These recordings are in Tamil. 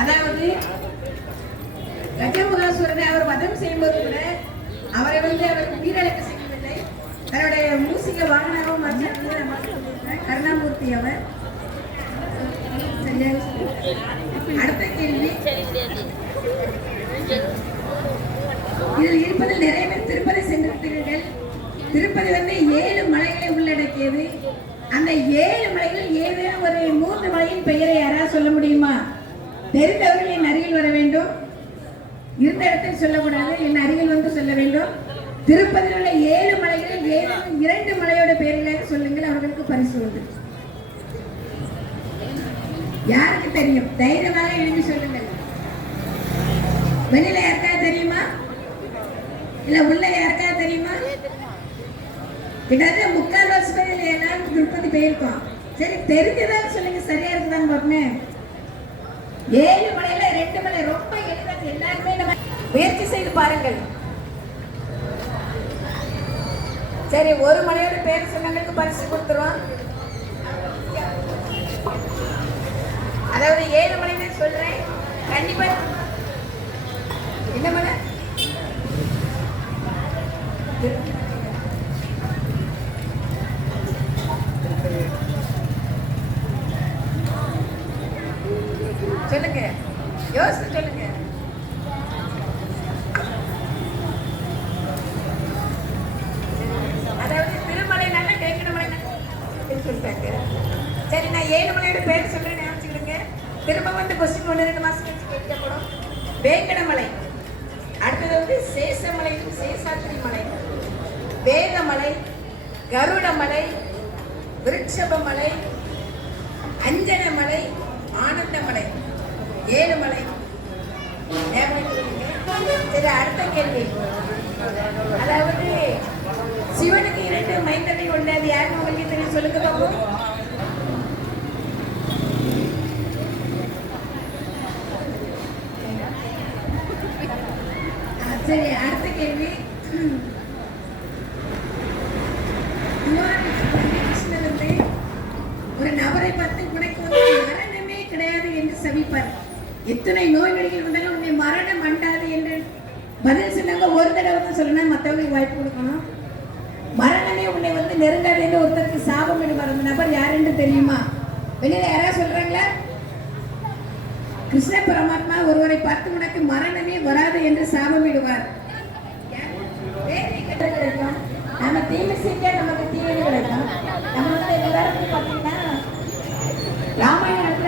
அதாவது கஜமுகாசுரனை அவர் வதம் செய்யும்போது கூட அவரை வந்து அவர் உயிரிழக்க செய்யவில்லை தன்னுடைய மூசிக வாகனமும் கருணாமூர்த்தி அவர் அடுத்த கேள்வி இதில் இருப்பதில் நிறைய பேர் திருப்பதி சென்றிருக்கிறீர்கள் திருப்பதி வந்து ஏழு மலைகளை உள்ளடக்கியது. அந்த ஏழு மலைகளில் ஏதேனும் ஒரு மூன்று மலையின் பெயரை யாராவது சொல்ல முடியுமா? தெரிந்தவர்கள் என் அருகில் வர வேண்டும். இருந்த இடத்தில் சொல்லக்கூடாது என் அருகில் வந்து சொல்ல வேண்டும். திருப்பதியில் உள்ள ஏழு மலைகளில் ஏதேனும் இரண்டு மலையோட பெயர்களாக சொல்லுங்கள் அவர்களுக்கு பரிசு உண்டு. யாருக்கு தெரியும்? தைரியமாக எழுதி சொல்லுங்கள். வெளியில யாருக்காவது தெரியுமா? இல்ல உள்ள யாருக்கா கிட்டத்தட்ட முக்கால் வருஷத்துல என்னன்னு திருப்பதி போயிருக்கோம். சரி தெரிஞ்சதான் சொல்லுங்க சரியா இருக்குதான்னு பார்ப்பேன் ஏழு மலையில ரெண்டு மலை ரொம்ப எளிதாக எல்லாருமே நம்ம முயற்சி செய்து பாருங்கள். சரி ஒரு மலையோட பேர் சொன்னவங்களுக்கு பரிசு கொடுத்துருவோம். அதாவது ஏழு மலைன்னு சொல்றேன். கண்டிப்பா. என்ன மலை? சொல்லுங்க. யோசிச்சு சொல்லுங்க. அதாவது திருமலை நல்ல கேட்கணுமலை சொல்லிட்டாங்க சரி நான் ஏழு மலையோட பேர் சொல்றேன் நினைச்சுக்கிடுங்க திரும்ப வந்து கொஸ்டின் ஒன்று ரெண்டு மாசம் கழிச்சு கேட்கப்படும் வேங்கடமலை. அடுத்தது வந்து சேசமலை சேசாத்திரி மலை. வேதமலை கருடமலை விருட்சபமலை அஞ்சனமலை ஆனந்தமலை. ஏழுமலை சரி அடுத்த கேள்வி. அதாவது சிவனுக்கு இரண்டு மைந்தனை உண்டு அது யாருன்னு உங்களுக்கு தெரியும் சொல்லுங்க பாப்போம் சரி அடுத்த கேள்வி பகவான் கிருஷ்ணர் வந்து ஒரு நபரை பார்த்து உனக்கு வந்து மரணமே கிடையாது என்று சபிப்பார் இத்தனை நோய் நொடிகள் வந்தாலும் உன்னை மரணம் அண்டாது என்று பதில் சொன்னாங்க. ஒரு தடவை தான் சொல்லணும். மற்றவங்களுக்கு வாய்ப்பு கொடுக்கணும். மரணமே உன்னை வந்து நெருங்காது என்று ஒருத்தருக்கு சாபம் இடுவார் அந்த நபர் யாருன்னு தெரியுமா? வெளியில யாராவது சொல்றாங்களா? கிருஷ்ண பரமாத்மா ஒருவரை பார்த்து உனக்கு மரணமே வராது என்று சாபம் இடுவார். கிடைக்கும். நம்ம தீமை செஞ்சா நமக்கு தீமை கிடைக்கும். நம்ம வந்து எல்லாருக்கும் பார்த்தீங்கன்னா ராமாயணத்துல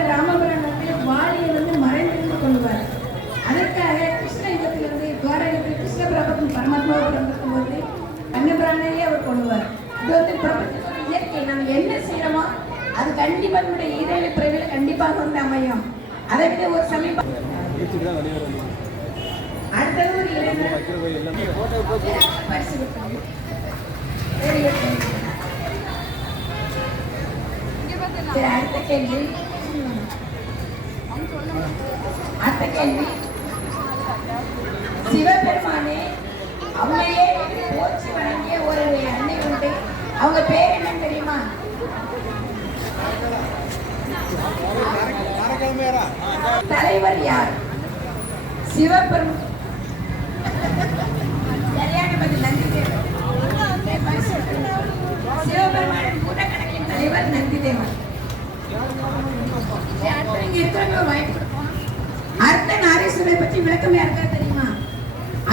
அதை விட ஒரு சமீப அடுத்தது பரிசு சரி, அடுத்த கேள்வி. அடுத்த கேள்வி. சிவபெருமானே அவனையே போச்சு வழங்கிய ஒரு அன்னை உண்டு. அவங்க பேர் என்னன்னு தெரியுமா? தலைவர் யார்? சிவபெருமான் சரியான பதில் நந்தி தேவர் சிவபெருமானின் கூட்டக்கணக்கின் தலைவர் நந்தி தேவர் வாய்ப்பு அர்த்த நாரீஸ்வரரை பற்றி விளக்கம் யாருக்கா தெரியுமா?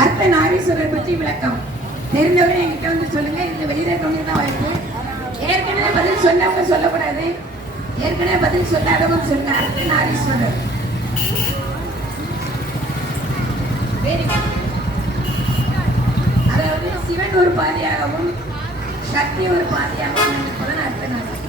அர்த்த நாரீஸ்வரர் பற்றி விளக்கம். தெரிந்தவங்க என்கிட்ட வந்து சொல்லுங்க. இதுல வெளியில இருக்கவங்க தான் வாய்ப்பு. ஏற்கனவே பதில் சொன்னவங்க சொல்லக்கூடாது. ஏற்கனவே பதில் சொல்லாதவங்க சொல்லுங்க அர்த்த நாரீஸ்வரர் அதாவது சிவன் ஒரு பாதியாகவும் சக்தி ஒரு பாதியாகவும் இருப்பதன் அர்த்த நாரீஸ்வரர்